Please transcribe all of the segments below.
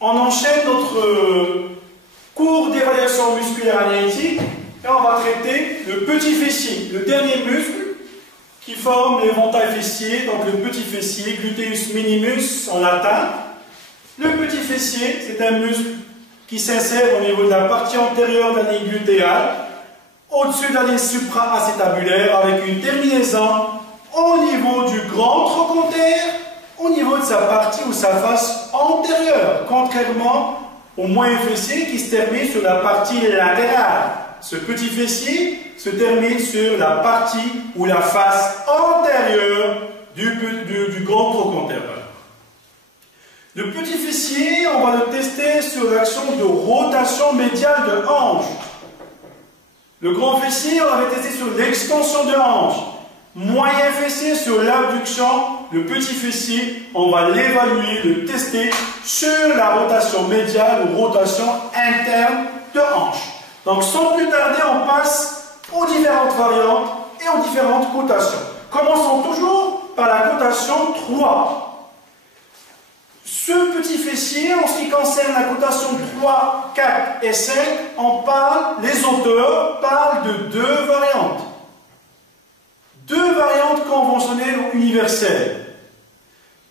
On enchaîne notre cours d'évaluation musculaire analytique et on va traiter le petit fessier, le dernier muscle qui forme l'éventail fessier, donc le petit fessier, gluteus minimus en latin. Le petit fessier, c'est un muscle qui s'insère au niveau de la partie antérieure de la ligne glutéale, au-dessus de la ligne supra-acétabulaire, avec une terminaison au niveau du grand trochanter, au niveau de sa partie ou sa face antérieure, contrairement au moyen fessier qui se termine sur la partie latérale. Ce petit fessier se termine sur la partie ou la face antérieure du grand trochanter. Le petit fessier, on va le tester sur l'action de rotation médiale de hanche. Le grand fessier, on l'avait testé sur l'extension de hanche. Moyen fessier sur l'abduction. Le petit fessier, on va l'évaluer, le tester sur la rotation médiale ou rotation interne de hanche. Donc sans plus tarder, on passe aux différentes variantes et aux différentes cotations. Commençons toujours par la cotation 3. Ce petit fessier, en ce qui concerne la cotation 3, 4 et 5, les auteurs parlent de deux variantes. Deux variantes conventionnelles ou universelles.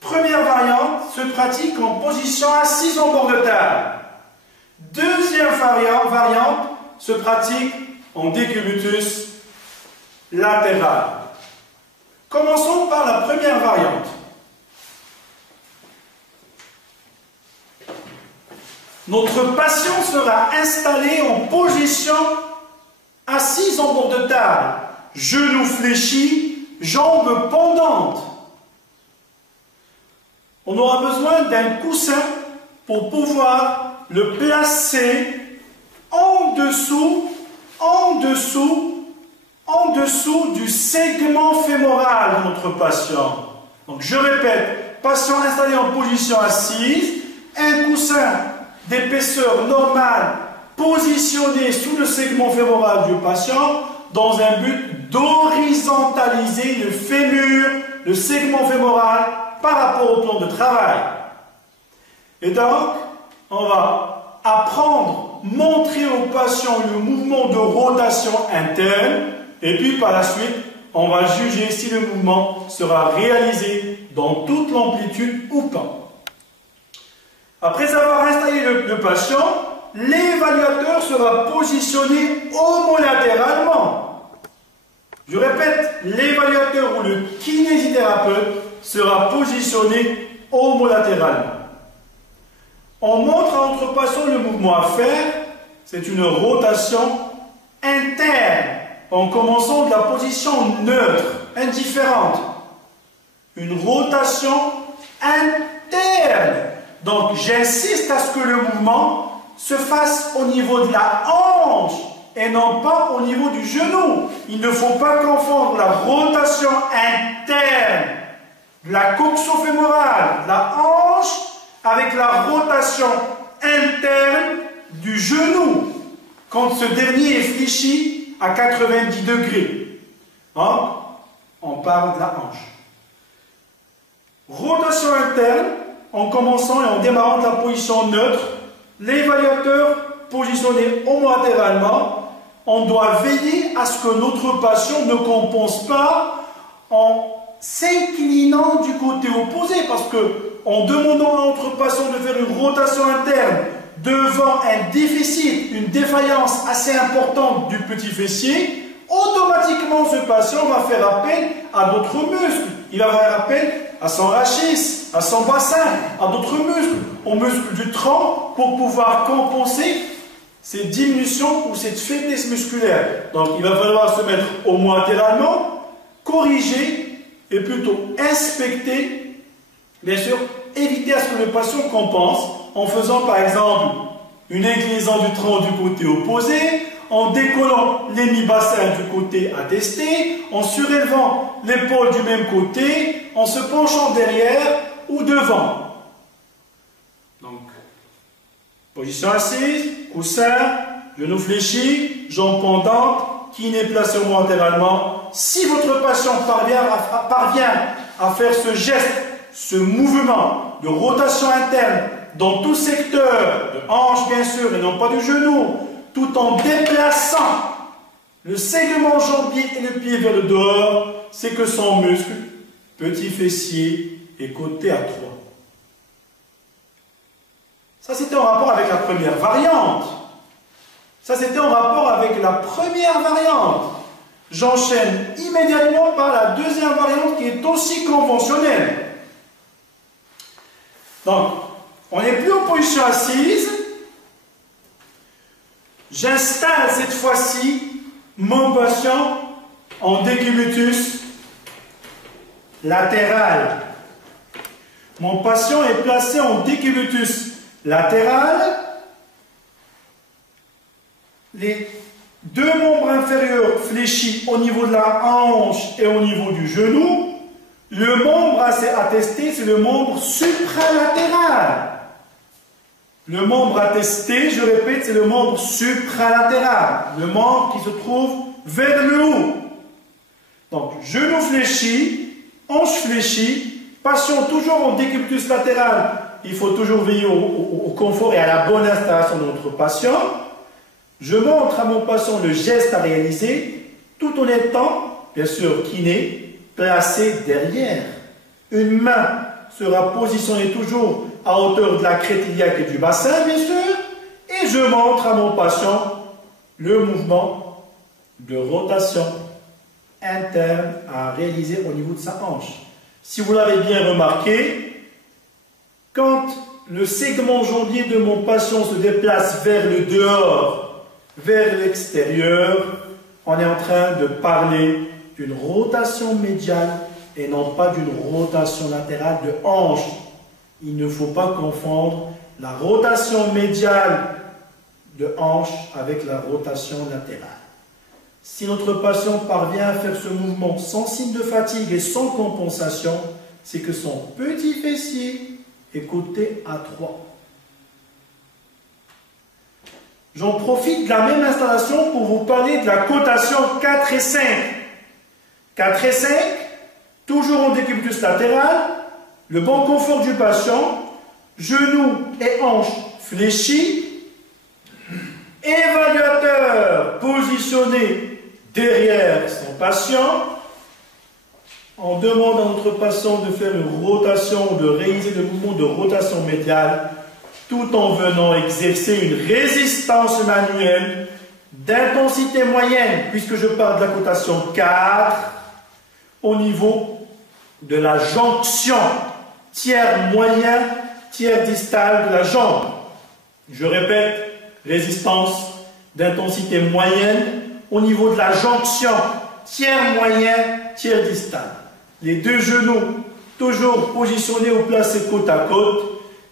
Première variante se pratique en position assise en bord de table. Deuxième variante se pratique en décubitus latéral. Commençons par la première variante. Notre patient sera installé en position assise en bord de table, genoux fléchis, jambes pendantes. On aura besoin d'un coussin pour pouvoir le placer en dessous du segment fémoral de notre patient. Donc je répète, patient installé en position assise, un coussin d'épaisseur normale positionné sous le segment fémoral du patient dans un but d'horizontaliser le fémur, le segment fémoral par rapport au plan de travail. Et donc, on va apprendre, montrer au patient le mouvement de rotation interne et puis par la suite, on va juger si le mouvement sera réalisé dans toute l'amplitude ou pas. Après avoir installé le patient, l'évaluateur sera positionné homolatéralement. Je répète, l'évaluateur ou le kinésithérapeute sera positionné homolatéralement. On montre à notre patient le mouvement à faire. C'est une rotation interne, en commençant de la position neutre, indifférente. Une rotation interne. Donc, j'insiste à ce que le mouvement se fasse au niveau de la hanche et non pas au niveau du genou. Il ne faut pas confondre la rotation interne de la coxo-fémorale, de la hanche, avec la rotation interne du genou, quand ce dernier est fléchi à 90 degrés. Hein? On parle de la hanche. Rotation interne, en commençant et en démarrant de la position neutre, l'évaluateur positionné homolatéralement, on doit veiller à ce que notre patient ne compense pas en s'inclinant du côté opposé, parce que en demandant à notre patient de faire une rotation interne devant un déficit, une défaillance assez importante du petit fessier, automatiquement ce patient va faire appel à d'autres muscles. Il va faire appel à son rachis, à son bassin, à d'autres muscles, aux muscles du tronc pour pouvoir compenser cette diminution ou cette faiblesse musculaire. Donc il va falloir se mettre homolatéralement, corriger et plutôt inspecter, bien sûr, éviter à ce que le patient compense en faisant par exemple une inclinaison du tronc du côté opposé, en décollant l'hémibassin du côté attesté, en surélevant l'épaule du même côté, en se penchant derrière ou devant. Donc, position assise, coussin, genoux fléchis, jambes pendantes, kiné placé homolatéralement. Si votre patient parvient à faire ce geste, ce mouvement de rotation interne dans tout secteur, de hanche bien sûr, et non pas du genou, tout en déplaçant le segment jambier et le pied vers le dehors, c'est que son muscle, petit fessier, est coté à 3. Ça, c'était en rapport avec la première variante. Ça, c'était en rapport avec la première variante. J'enchaîne immédiatement par la deuxième variante qui est aussi conventionnelle. Donc, on n'est plus en position assise. J'installe cette fois-ci mon patient en décubitus latéral. Mon patient est placé en décubitus latéral. Les deux membres inférieurs fléchis au niveau de la hanche et au niveau du genou. Le membre à tester, c'est le membre supralatéral. Le membre à tester, je répète, c'est le membre supralatéral. Le membre qui se trouve vers le haut. Donc, genou fléchi, hanche fléchie, patient toujours en décubitus latéral. Il faut toujours veiller au confort et à la bonne installation de notre patient. Je montre à mon patient le geste à réaliser, tout en étant, bien sûr, kiné, placé derrière. Une main sera positionnée toujours à hauteur de la crête iliaque et du bassin, bien sûr, et je montre à mon patient le mouvement de rotation interne à réaliser au niveau de sa hanche. Si vous l'avez bien remarqué, quand le segment jambier de mon patient se déplace vers le dehors, vers l'extérieur, on est en train de parler d'une rotation médiale et non pas d'une rotation latérale de hanche. Il ne faut pas confondre la rotation médiale de hanche avec la rotation latérale. Si notre patient parvient à faire ce mouvement sans signe de fatigue et sans compensation, c'est que son petit fessier est coté à 3. J'en profite de la même installation pour vous parler de la cotation 4 et 5. 4 et 5, toujours en décubitus latéral, le bon confort du patient, genoux et hanches fléchis, évaluateur positionné derrière son patient. On demande à notre patient de faire une rotation, de réaliser le mouvement de rotation médiale, tout en venant exercer une résistance manuelle d'intensité moyenne, puisque je parle de la cotation 4, au niveau de la jonction tiers moyen, tiers distal de la jambe. Je répète, résistance d'intensité moyenne au niveau de la jonction tiers moyen, tiers distal. Les deux genoux toujours positionnés ou placés côte à côte.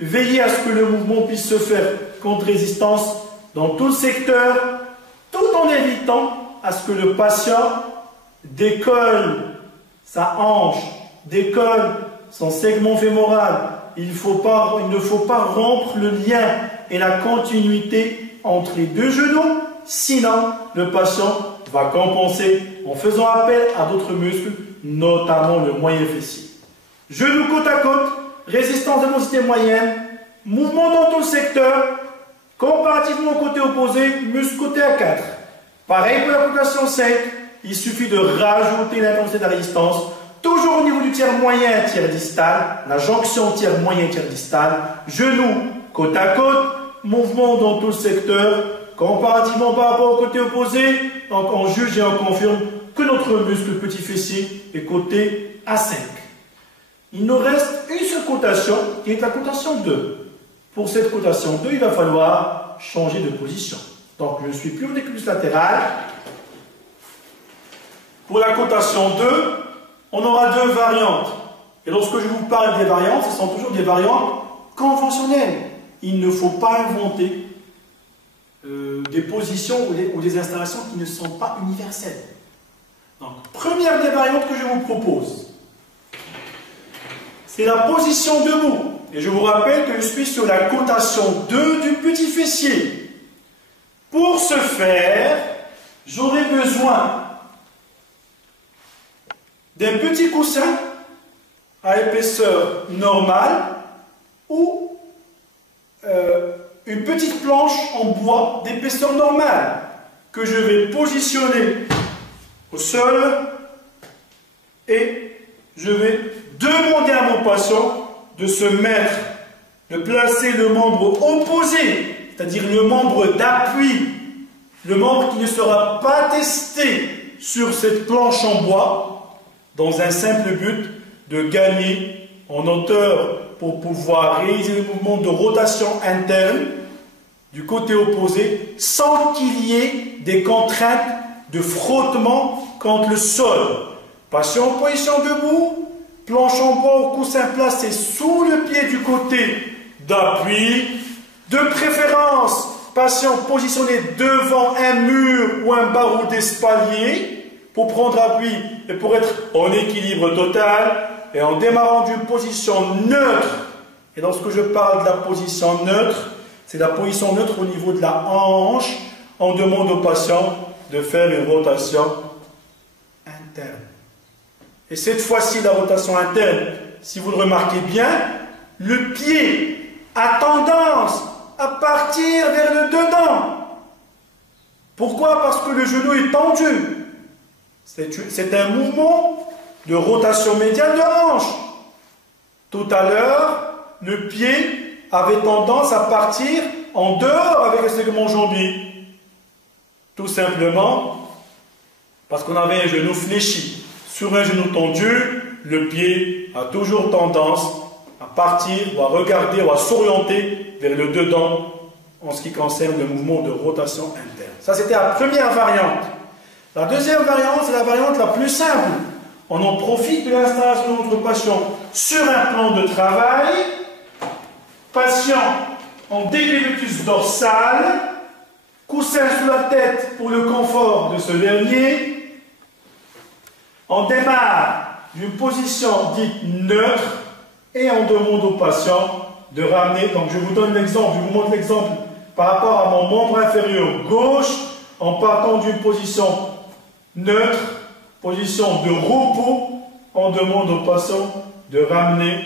Veillez à ce que le mouvement puisse se faire contre résistance dans tout le secteur, tout en évitant à ce que le patient décolle sa hanche, décolle son segment fémoral. Il ne faut pas rompre le lien et la continuité entre les deux genoux, sinon le patient va compenser en faisant appel à d'autres muscles, notamment le moyen fessier. Genoux côte à côte, résistance d'intensité moyenne, mouvement dans tout le secteur, comparativement au côté opposé, muscle côté à 4. Pareil pour la cotation 5, il suffit de rajouter l'intensité de la résistance, toujours au niveau du tiers moyen, tiers distal, la jonction tiers moyen, tiers distal, genoux côte à côte, mouvement dans tout le secteur, comparativement par rapport au côté opposé, donc on juge et on confirme que notre muscle petit fessier est coté à 5. Il nous reste une seule cotation, qui est la cotation 2. Pour cette cotation 2, il va falloir changer de position. Donc, je ne suis plus au décubitus latéral. Pour la cotation 2, on aura deux variantes. Et lorsque je vous parle des variantes, ce sont toujours des variantes conventionnelles. Il ne faut pas inventer des positions ou des installations qui ne sont pas universelles. Donc, première des variantes que je vous propose, c'est la position debout. Et je vous rappelle que je suis sur la cotation 2 du petit fessier. Pour ce faire, j'aurai besoin d'un petit coussin à épaisseur normale ou une petite planche en bois d'épaisseur normale que je vais positionner au sol et je vais demander à mon patient de se mettre, de placer le membre opposé, c'est-à-dire le membre d'appui, le membre qui ne sera pas testé sur cette planche en bois, dans un simple but de gagner en hauteur pour pouvoir réaliser le mouvement de rotation interne du côté opposé sans qu'il y ait des contraintes de frottement contre le sol. Patient en position debout, planche en bois ou coussin placé sous le pied du côté d'appui. De préférence, patient positionné devant un mur ou un barreau d'espalier pour prendre appui et pour être en équilibre total et en démarrant d'une position neutre. Et lorsque je parle de la position neutre, c'est la position neutre au niveau de la hanche. On demande au patient de faire une rotation interne. Et cette fois-ci, la rotation interne, si vous le remarquez bien, le pied a tendance à partir vers le dedans. Pourquoi? Parce que le genou est tendu. C'est un mouvement de rotation médiane de hanche. Tout à l'heure, le pied avait tendance à partir en dehors avec le segment jambier. Tout simplement parce qu'on avait un genou fléchi. Sur un genou tendu, le pied a toujours tendance à partir ou à regarder ou à s'orienter vers le dedans en ce qui concerne le mouvement de rotation interne. Ça, c'était la première variante. La deuxième variante, c'est la variante la plus simple. On en profite de l'installation de notre patient sur un plan de travail. Patient en décubitus dorsal, coussin sous la tête pour le confort de ce dernier. On démarre d'une position dite neutre et on demande au patient de ramener. Donc je vous donne l'exemple, je vous montre l'exemple par rapport à mon membre inférieur gauche en partant d'une position neutre, position de repos. On demande au patient de ramener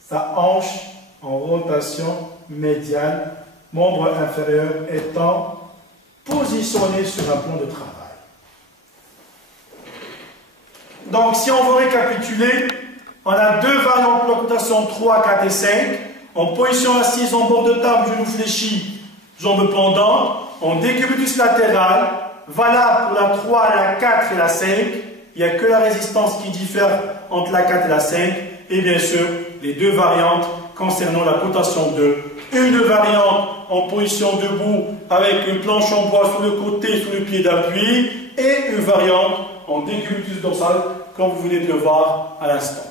sa hanche en rotation médiane, membre inférieur étant positionné sur un plan de travail. Donc, si on veut récapituler, on a deux variantes de rotation 3, 4 et 5. En position assise, en bord de table, genou fléchi, jambes pendantes. En décubitus latéral, valable pour la 3, la 4 et la 5. Il n'y a que la résistance qui diffère entre la 4 et la 5. Et bien sûr, les deux variantes concernant la cotation 2. Une variante en position debout avec une planche en bois sous le côté, sous le pied d'appui. Et une variante en décubitus dorsal, comme vous venez de le voir à l'instant.